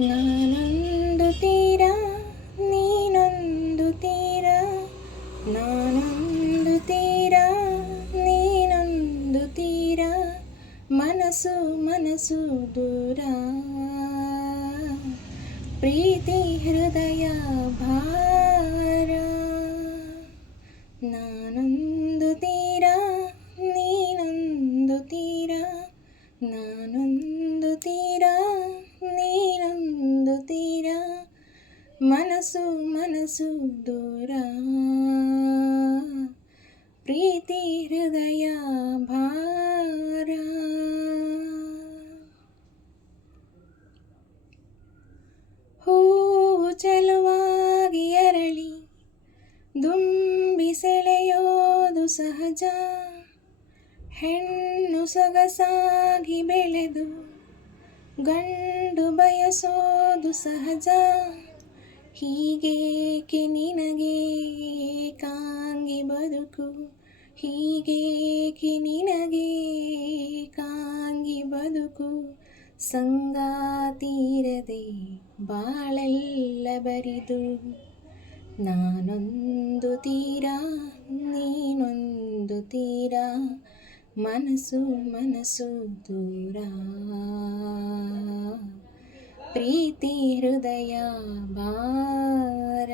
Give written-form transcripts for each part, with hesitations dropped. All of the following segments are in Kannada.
ನಾನೊಂದು ತೀರ ನೀನೊಂದು ತೀರ, ನಾನೊಂದು ತೀರ ನೀನೊಂದು ತೀರ, ಮನಸ್ಸು ಮನಸ್ಸು ದೂರ, ಪ್ರೀತಿ ಹೃದಯ ಭಾರ. ನಾನೊಂದು ತೀರ ನೀನೊಂದು ತೀರ, ನಾನೊಂದು ತೀರ ನೀನೊಂದು ತೀರ, ಮನಸ್ಸು ಮನಸ್ಸು ದೂರ, ಪ್ರೀತಿ ಹೃದಯ ಭಾರ. ಹೂವು ಚೆಲುವಾಗಿ ಅರಳಿ ದುಂಬಿ ಸೆಳೆಯೋದು ಸಹಜ, ಹೆಣ್ಣು ಸೊಗಸಾಗಿ ಬೆಳೆದು ಗಂಡು ಬಯಸೋದು ಸಹಜ. ಹೀಗೇಕೆ ನಿನಗೆ ಏಕಾಂಗಿ ಬದುಕು, ಹೀಗೇಕೆ ನಿನಗೆ ಏಕಾಂಗಿ ಬದುಕು, ಸಂಗಾತಿರದೆ ಬಾಳೆಲ್ಲ ಬರಿದು. ನಾನೊಂದು ತೀರ ನೀನೊಂದು ತೀರ, ಮನಸ್ಸು ಮನಸ್ಸು ದೂರ, ಪ್ರೀತಿ ಹೃದಯ ಭಾರ.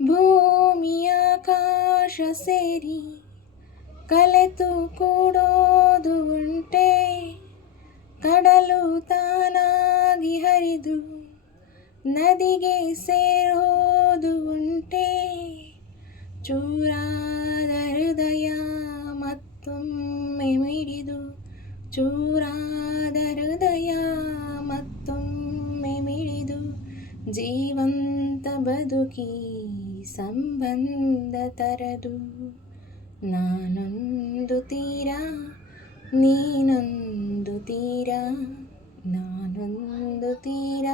ಭೂಮಿಯ ಆಕಾಶ ಸೇರಿ ಕಲೆತು ಕೂಡೋದು ಉಂಟೆ, ಕಡಲು ತಾನಾಗಿ ಹರಿದು ನದಿಗೆ ಸೇರೋದು ಉಂಟೆ. ಚೂರಾದ ಹೃದಯ ಮತ್ತೊಮ್ಮೆ ಮಿಡಿದು, ಚೂರಾದ ಹೃದಯ ಮತ್ತೊಮ್ಮೆ ಮಿಡಿದು, ಜೀವಂತ ಬದುಕಿ ಸಂಬಂಧ ತರದು. ನಾನೊಂದು ತೀರ ನೀನೊಂದು ತೀರ, ನಾನೊಂದು ತೀರ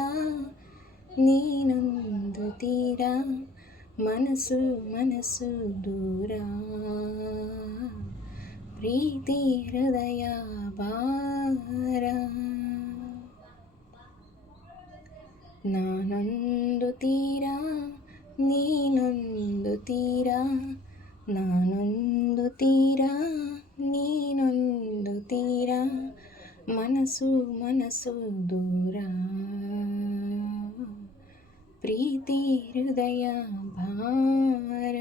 ನೀನೊಂದು ತೀರ, ಮನಸ್ಸು ಮನಸ್ಸು ದೂರ, ಪ್ರೀತಿ ಹೃದಯ ಭಾರ. ನಾನೊಂದು ತೀರ ನೀನೊಂದು ತೀರ, ನಾನೊಂದು ತೀರ ನೀನೊಂದು ತೀರ, ಮನಸ್ಸು ಮನಸ್ಸು ದೂರ, ಪ್ರೀತಿ ಹೃದಯ ಭಾರ.